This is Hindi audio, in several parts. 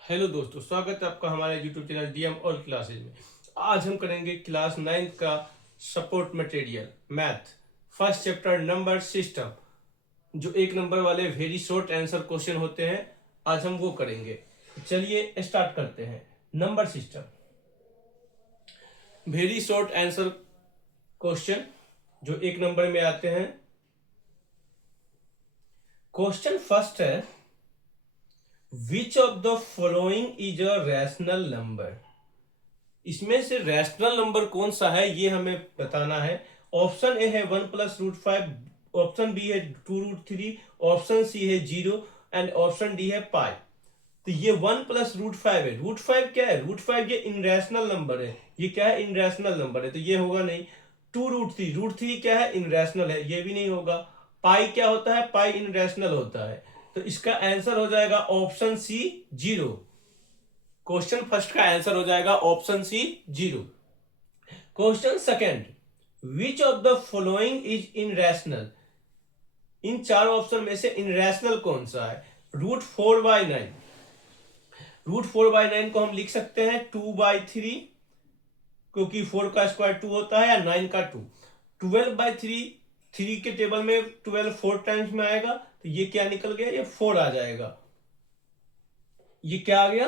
हेलो दोस्तों, स्वागत है आपका हमारे YouTube channel DM all classes में। आज हम करेंगे क्लास 9 का support material math first chapter number system. जो एक नंबर वाले वेरी शॉर्ट आंसर क्वेश्चन होते हैं, आज हम वो करेंगे। चलिए स्टार्ट करते हैं। Number system, very short answer question जो एक नंबर में आते हैं। क्वेश्चन फर्स्ट है, विच of the following is a rational number. इसमें से रैशनल नंबर कौन सा है ये हमें बताना है। ऑप्शन ए है 1+√5, ऑप्शन बी है 2√3, ऑप्शन सी है 0 एंड ऑप्शन डी है पाई। तो ये 1+√5 है। √5 क्या है? √5 ये इनरेशनल नंबर है। ये क्या है? इनरेशनल नंबर है, तो ये होगा नहीं। 2√3, √3 क्या है? इनरेशनल है, ये भी नहीं होगा। पाई क्या होता है? पाई इनरेशनल होता है। तो इसका आंसर हो जाएगा ऑप्शन सी 0। क्वेश्चन फर्स्ट का आंसर हो जाएगा option C 0। Question second, which of the following is irrational. इन चार ऑप्शन में से इनरेशनल कौन सा है? √4/9। √4/9 को हम लिख सकते हैं 2/3, क्योंकि 4 का स्क्वायर 2 होता है, या 9 का 2। 12/3, 3 के टेबल में 12 4 टाइम्स में आएगा, तो ये क्या निकल गया? ये 4 आ जाएगा। ये क्या आ गया?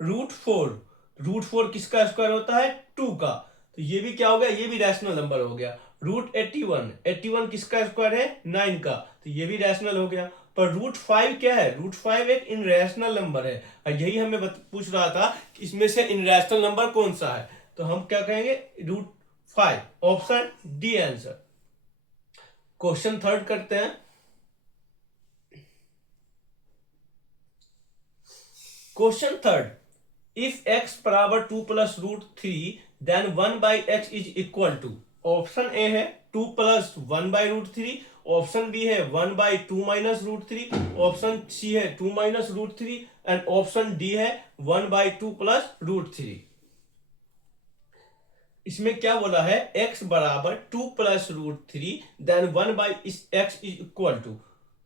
√4। √4 किसका स्क्वायर होता है? 2 का। तो ये भी क्या हो गया? ये भी रैशनल नंबर हो गया। √81, 81 किसका स्क्वायर है? 9 का। तो ये भी रैशनल हो गया। पर √5 क्या है? √5 एक इनरैशनल नंबर है, और यही हमें पूछ रहा था कि इसमें से इनरैशनल नंबर कौन सा है। तो हम क्या कहेंगे? √5, option D answer. Question third करते हैं। क्वेश्चन थर्ड, इफ x बराबर 2+√3 then 1/x is equal to. Option A है 2 + 1/√3, ऑप्शन बी है 1/2 - √3, ऑप्शन सी है 2 - √3 एंड ऑप्शन डी है 1/2 + √3। इसमें क्या बोला है? x बराबर 2 + √3 then 1/x is equal to.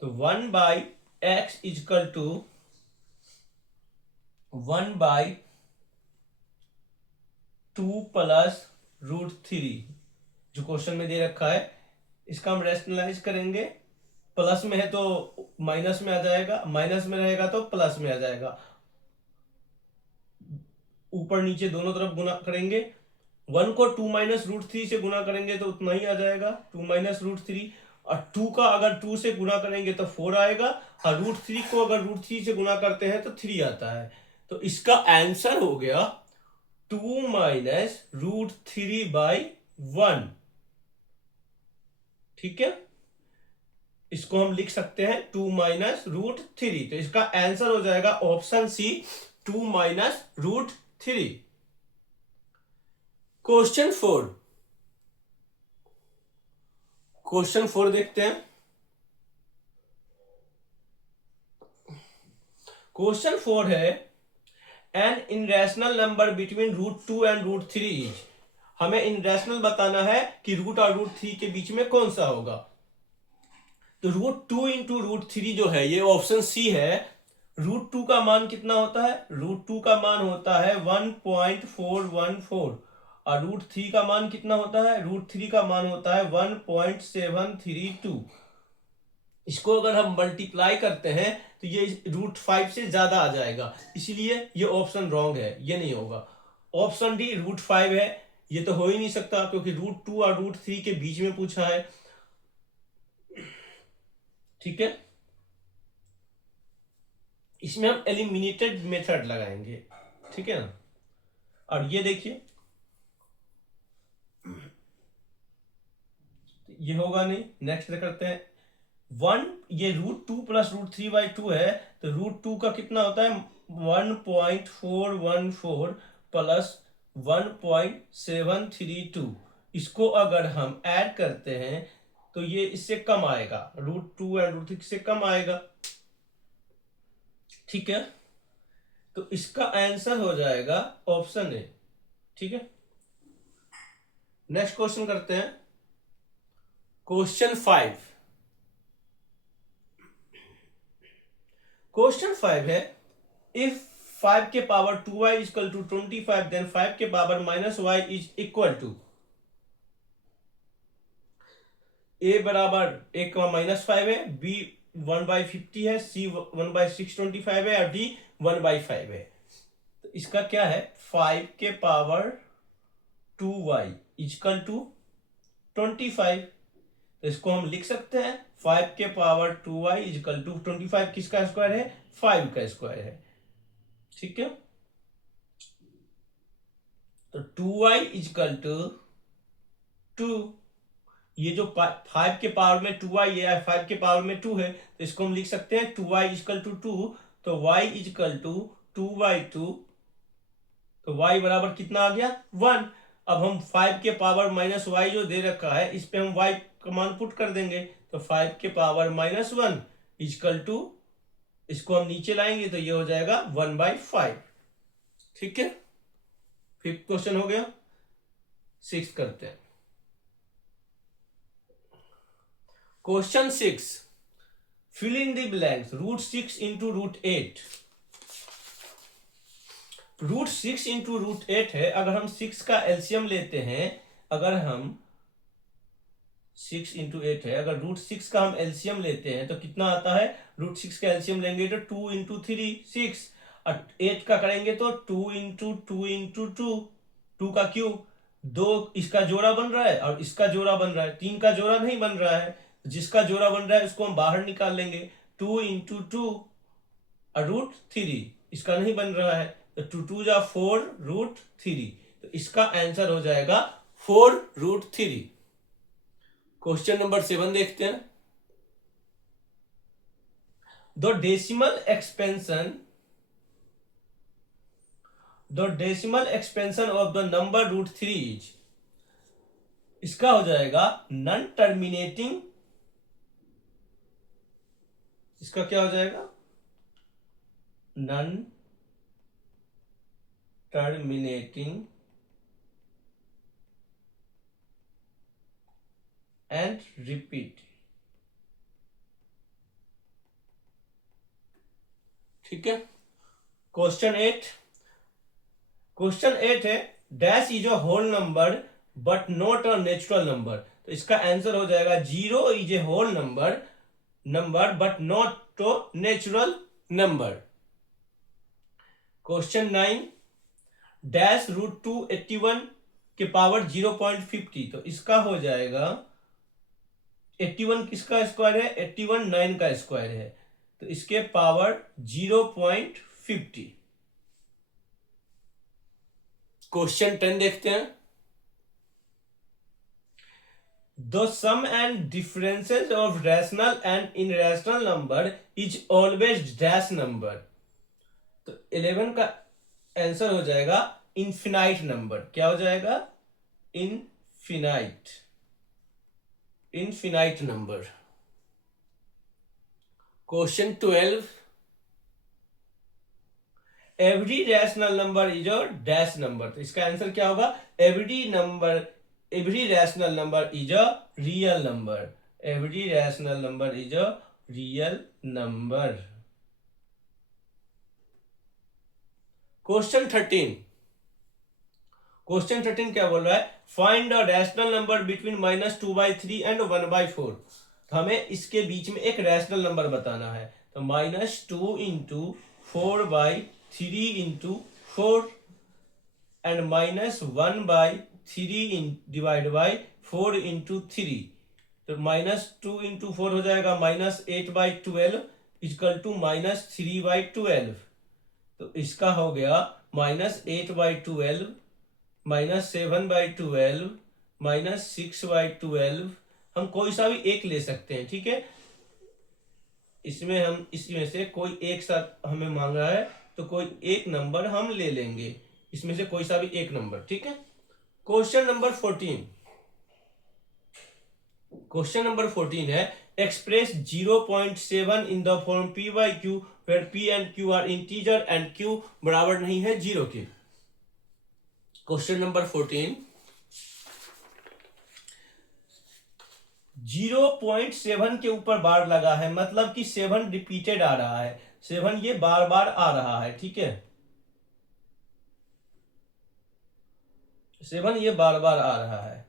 तो 1/x इज इक्वल टू 1/2 + √3 जो क्वेश्चन में दे रखा है। इसका हम रेशनलाइज करेंगे। प्लस में है तो माइनस में आ जाएगा, माइनस में रहेगा तो प्लस में आ जाएगा। ऊपर नीचे दोनों तरफ गुना करेंगे। 1 को 2 - √3 से गुना करेंगे तो उतना ही आ जाएगा, 2 - √3। और 2 का अगर 2 से गुना करेंगे तो 4 आएगा, और √3 को अगर √3 से गुना करते हैं तो 3 आता है। तो इसका आंसर हो गया 2 - √3/1। ठीक है, इसको हम लिख सकते हैं 2 - √3। तो इसका आंसर हो जाएगा option C 2 - √3। Question four, question four देखते हैं। क्वेश्चन फोर है, an irrational number between √2 and √3 is. हमें इनरेशनल बताना है कि रूट और √3 के बीच में कौन सा होगा। तो √2 × √3 जो है, ये ऑप्शन सी है। √2 का मान कितना होता है? √2 का मान होता है 1.414, और √3 का मान कितना होता है? √3 का मान होता है 1.732। इसको अगर हम मल्टीप्लाई करते हैं तो ये √5 से ज्यादा आ जाएगा, इसलिए ये ऑप्शन रॉन्ग है, ये नहीं होगा। ऑप्शन डी √5 है। ये तो हो ही नहीं सकता, क्योंकि √2 और √3 के बीच में पूछा है। ठीक है, इसमें हम एलिमिनेटेड मेथड लगाएंगे। ठीक है ना। और ये देखिए, ये होगा नहीं। नेक्स्ट करते हैं। ये √2 + √3/2 है, तो √2 का कितना होता है? 1.414 प्लस 1.732। इसको अगर हम ऐड करते हैं तो ये इससे कम आएगा, √2 एंड √3 से कम आएगा। ठीक है, तो इसका आंसर हो जाएगा ऑप्शन ए। ठीक है, नेक्स्ट क्वेश्चन करते हैं। क्वेश्चन 5। क्वेश्चन 5 है, इफ 5 के power 2y equal to 25, then 5 के power -y is equal to a बराबर एक -5 है, b 1/50 है, c 1/625 है और d 1/5 है। तो इसका क्या है, 5 के पावर 2y इक्वल टू 25। तो इसको हम लिख सकते हैं 5 के पावर 2y इक्वल टू 25 किसका स्क्वायर है, 5 का स्क्वायर है। ठीक है, तो 2y इक्वल टू 2, ये जो 5 के पावर में 2y है, 5 के पावर में 2 है, तो इसको हम लिख सकते हैं 2y इक्वल टू 2, तो y इक्वल टू 2/2, तो y बराबर कितना आ गया, 1। अब हम 5 के पावर -y जो दे रखा है इस पे हम y का मान पुट कर देंगे, तो 5 के पावर -1 इक्वल टू, इसको हम नीचे लाएंगे तो ये हो जाएगा 1/5। ठीक है, 5th क्वेश्चन हो गया। 6 करते हैं। Question 6, fill in the blanks, √6 into √8। √6 into √8 है, अगर हम 6 का एलसीएम लेते हैं, अगर हम 6 इंटू 8 है, अगर √6 का हम एलसीएम लेते हैं तो कितना आता है, √6 का एलसीएम लेंगे तो 2 इंटू 3 6, और 8 का करेंगे तो 2 इंटू 2 इंटू 2, 2 का क्यूब, 2 इसका जोड़ा बन रहा है और इसका जोड़ा बन रहा है, 3 का जोड़ा नहीं बन रहा है, जिसका जोड़ा बन रहा है उसको हम बाहर निकाल लेंगे, 2 इंटू 2 और √3 इसका नहीं बन रहा है, तो 2 2 जा 4 √3, तो इसका आंसर हो जाएगा 4 √3। क्वेश्चन नंबर 7 देखते हैं। The decimal expansion of the number √3 is, इसका हो जाएगा नॉन टर्मिनेटिंग, इसका क्या हो जाएगा, नॉन टर्मिनेटिंग एंड रिपीट। ठीक है, क्वेश्चन 8 है, dash is a whole number but not a natural number. तो इसका आंसर हो जाएगा 0 is a whole number but not a natural number. Question 9, dash √281 के पावर 0.50, तो इसका हो जाएगा 81 किसका स्क्वायर है, 81 9 का स्क्वायर है, तो इसके पावर 0.50। क्वेश्चन 10 देखते हैं। The sum and differences of rational and irrational number is always dash number. तो 11 का आंसर हो जाएगा इनफिनाइट नंबर। क्या हो जाएगा, infinite number. Question 12, every rational number is a dash number. तो इसका आंसर क्या होगा, every rational number is a real number, every rational number is a real number. Question 13 क्या बोल रहा है, find a rational number between -2/3 and 1/4। तो हमें इसके बीच में एक रैशनल नंबर बताना है, तो -2 into 4/3 into 4 and -1/3 divide by 4 into 3, तो -2 इंटू 4 हो जाएगा -8/12 इक्वल टू -3/12। तो इसका हो गया -8/12 -7/12 -6/12। हम कोई सा भी एक ले सकते हैं, ठीक है, इसमें से कोई एक साथ हमें मांग रहा है, तो कोई एक नंबर हम ले लेंगे, इसमें से कोई सा भी एक नंबर। ठीक है, क्वेश्चन नंबर 14 है, express 0.7 in the form p/q where p and q are integer and q बराबर नहीं है 0 के। क्वेश्चन नंबर 14, 0.7 के ऊपर बार लगा है, मतलब कि 7 रिपीटेड आ रहा है, 7 ये बार बार आ रहा है। ठीक है, 7 ये बार बार आ रहा है,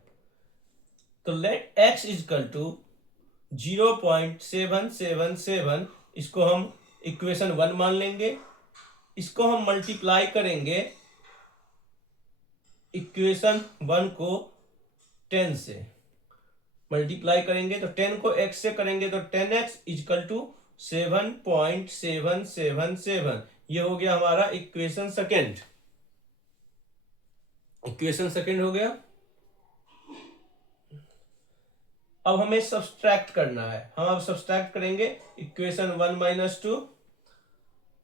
तो लेट x इजकल टू 0.777, इसको हम इक्वेशन 1 मान लेंगे। इसको हम मल्टीप्लाई करेंगे इक्वेशन 1 को 10 से मल्टीप्लाई करेंगे, तो 10 को x से करेंगे तो 10x इजकल टू 7.777, ये हो गया हमारा इक्वेशन सेकेंड। इक्वेशन सेकेंड हो गया। अब हमें सब्सट्रैक्ट करना है, हम अब सब्सट्रैक्ट करेंगे इक्वेशन 1 माइनस 2,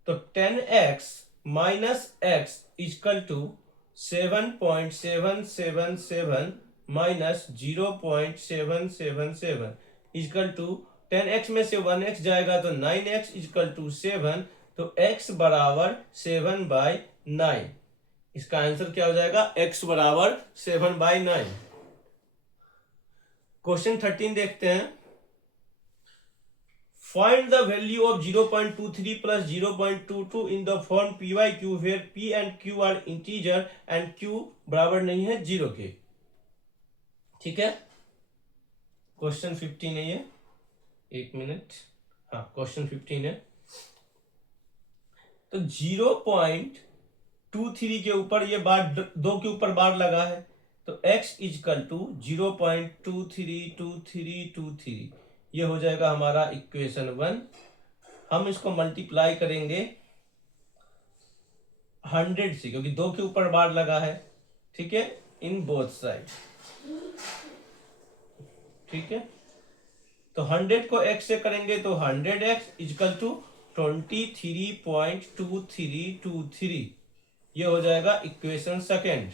तो 10x minus x is equal to 7.777 minus 0.777 is equal to 10x में से 1x जाएगा तो 9x इजकल टू 7, तो x बराबर 7/9। इसका आंसर क्या हो जाएगा, x बराबर 7/9। क्वेश्चन 13 देखते हैं। Find the value of 0.23 plus 0.22 in the form p y q where p and q are integer and q बराबर नहीं है 0 के। ठीक है, क्वेश्चन 15 है ये, एक मिनट, हाँ क्वेश्चन 15 है। तो 0.23 के ऊपर ये बार 2 के ऊपर बार लगा है, तो x इजकल टू 0.232323, ये हो जाएगा हमारा इक्वेशन 1। हम इसको मल्टीप्लाई करेंगे 100 से, क्योंकि 2 के ऊपर बार लगा है। ठीक है, इन बोथ साइड। ठीक है, तो 100 को x से करेंगे तो 100x इजकल टू 23.2323, ये हो जाएगा इक्वेशन सेकेंड।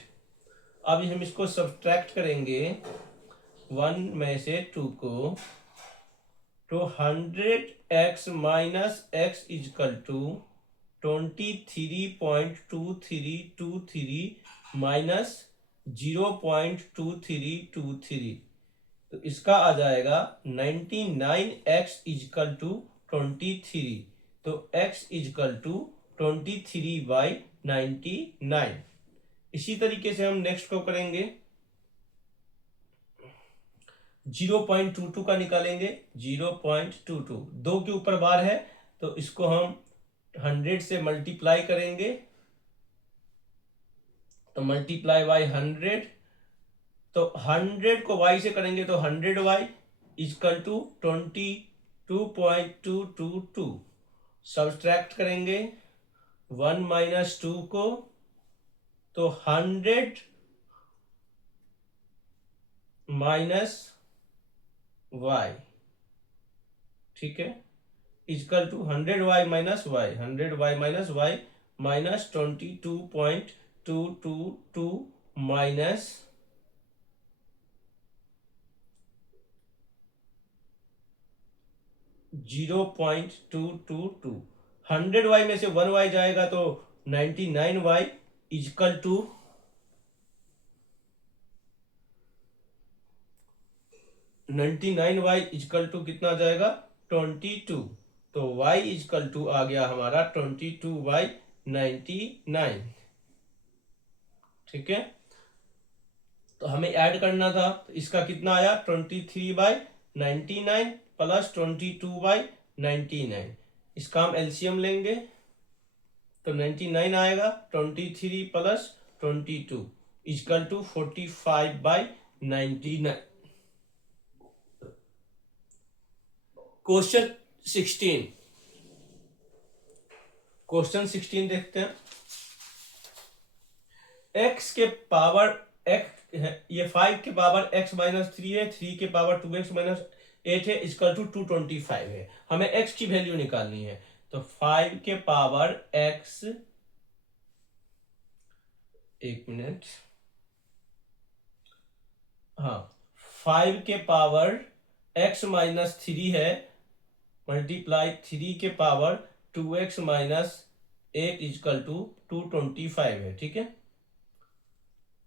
अब हम इसको सब्ट्रैक्ट करेंगे 1 में से 2 को, तो 100x minus x is equal to 23.2323 minus 0.2323, तो इसका आ जाएगा 99x इजकल टू 23, तो x इजकल टू 23/99। इसी तरीके से हम नेक्स्ट को करेंगे, 0.22 का निकालेंगे। 0.22 2 के ऊपर बार है, तो इसको हम 100 से मल्टीप्लाई करेंगे, तो मल्टीप्लाई बाय 100, तो 100 को y से करेंगे तो 100y इजकल टू 22.222। सब्सट्रैक्ट करेंगे 1 माइनस 2 को, तो 100 माइनस y, ठीक है, is equal to 100y minus y, 100y minus y minus 22.222 minus 0.222। 100y में से 1y जाएगा तो 99y is equal to 99y is equal to कितना जाएगा 22, तो y इजकल टू आ गया हमारा 22/99। ठीक है, तो हमें ऐड करना था, तो इसका कितना आया 23/99 प्लस 22/99। इसका हम एलसीएम लेंगे तो 99 आएगा, 23 plus 22 is equal to 45/99। Question 16, question 16 देखते हैं। x के पावर x है, ये 5 के पावर x माइनस 3 है, 3 के पावर 2x माइनस 8 है, इजकल टू 225 है। हमें x की वैल्यू निकालनी है, तो 5 के पावर x, एक मिनट, हाँ 5 के पावर x माइनस 3 है, मल्टीप्लाई 3 के power 2x minus 8 is equal to 225 है। ठीक है,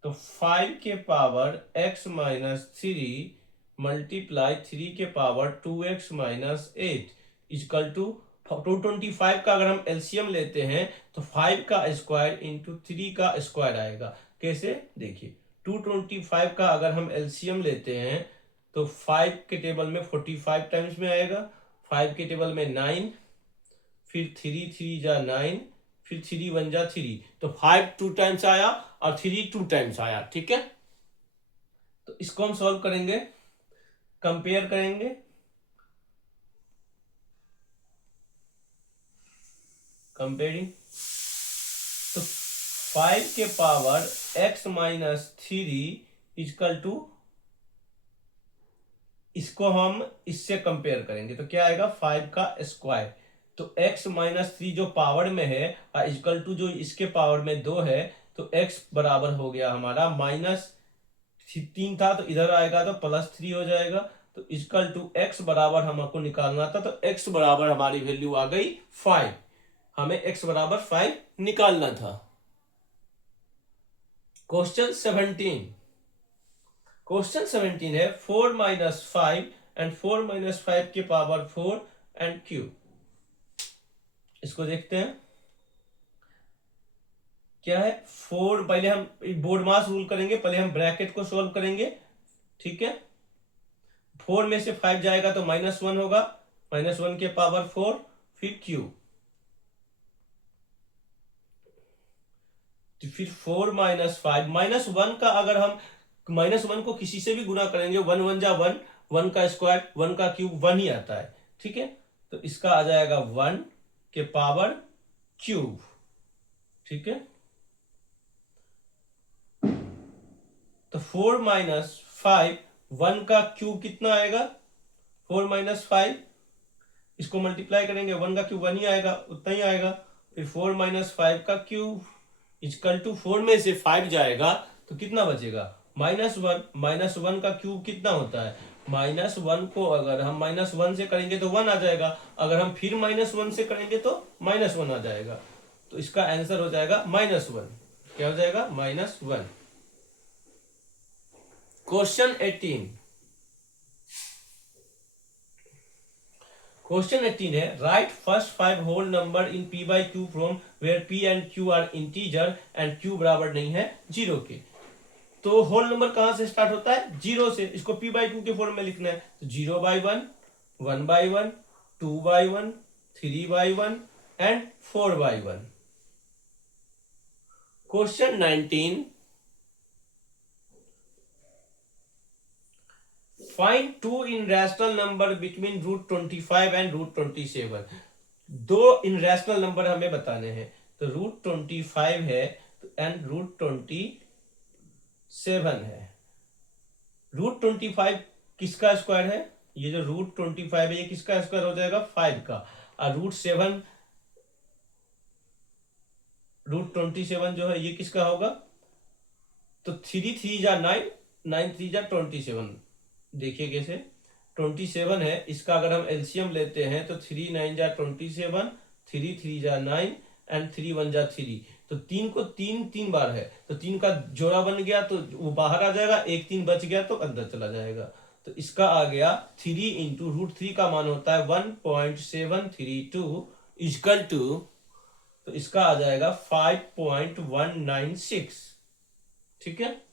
तो 5 के पावर x माइनस 3 मल्टीप्लाई 3 के power 2x minus 8 is equal to 225 का अगर हम एलसीएम लेते हैं तो 5 का स्क्वायर इंटू 3 का स्क्वायर आएगा। कैसे, देखिए 225 का अगर हम एलसीएम लेते हैं तो 5 के टेबल में 45 टाइम्स में आएगा, 5 के टेबल में 9, फिर 3 3 जा 9, फिर 3 1 जा 3, तो 5 2 टाइम्स आया और 3 2 टाइम्स आया। ठीक है, तो इसको हम सॉल्व करेंगे, कंपेयर करेंगे। कंपेयरिंग, तो 5 के power x minus 3 is equal to, इसको हम इससे कंपेयर करेंगे तो क्या आएगा 5 का स्क्वायर, तो x माइनस 3 जो पावर में है इजकल टू जो इसके पावर में 2 है, तो x बराबर हो गया हमारा माइनस 3 था तो इधर आएगा तो +3 हो जाएगा, तो इजकल टू x बराबर हमको निकालना था, तो x बराबर हमारी वैल्यू आ गई 5। हमें x बराबर 5 निकालना था। क्वेश्चन 17, क्वेश्चन 17 है 4 माइनस 5 एंड 4 माइनस 5 के पावर 4 एंड क्यूब। इसको देखते हैं क्या है। 4, पहले हम बोर्ड मास रूल करेंगे, पहले हम ब्रैकेट को सोल्व करेंगे। ठीक है, 4 में से 5 जाएगा तो -1 होगा, -1 के पावर 4, फिर क्यूब, तो फिर 4 माइनस 5, -1 का अगर हम -1 को किसी से भी गुना करेंगे 1 1 जा 1, 1 का स्क्वायर 1 का क्यूब 1 ही आता है। ठीक है, तो इसका आ जाएगा 1 के पावर क्यूब। ठीक है, तो 4 माइनस 5, 1 का क्यूब कितना आएगा 4 माइनस 5, इसको मल्टीप्लाई करेंगे 1 का क्यूब 1 ही आएगा, उतना ही आएगा, फिर 4 माइनस 5 का क्यूब इजकल टू 4 में से 5 जाएगा तो कितना बचेगा -1, -1 का क्यूब कितना होता है, -1 को अगर हम -1 से करेंगे तो 1 आ जाएगा, अगर हम फिर -1 से करेंगे तो -1 आ जाएगा, तो इसका आंसर हो जाएगा -1। क्या हो जाएगा -1। क्वेश्चन 18, क्वेश्चन 18 है write first 5 whole number in p by q from where p and q are integer and q बराबर नहीं है 0 के। तो होल नंबर कहां से स्टार्ट होता है 0 से, इसको p बाई क्यू के फॉर्म में लिखना है, तो 0/1, 1/1, 2/1, 3/1 and 4/1। Question 19, find 2 in rational number between √25 and √27। दो इन रैशनल नंबर हमें बताने हैं, तो √25 है एंड √27 है। √25 किसका स्क्वायर है, ये जो √25 है ये किसका स्क्वायर हो जाएगा 5 का, और √27 जो है ये किसका होगा, तो 3 3 जा 9, 9 3 जा 27। देखिए कैसे 27 है, इसका अगर हम एलसीएम लेते हैं तो 3 9 जा 27, 3 3 जा 9 एंड 3 1 जा 3, तो 3 को 3 बार है तो 3 का जोड़ा बन गया तो वो बाहर आ जाएगा, एक 3 बच गया तो अंदर चला जाएगा, तो इसका आ गया 3 इंटू √3 का मान होता है 1.732 इजकल टू, तो इसका आ जाएगा 5.196। ठीक है,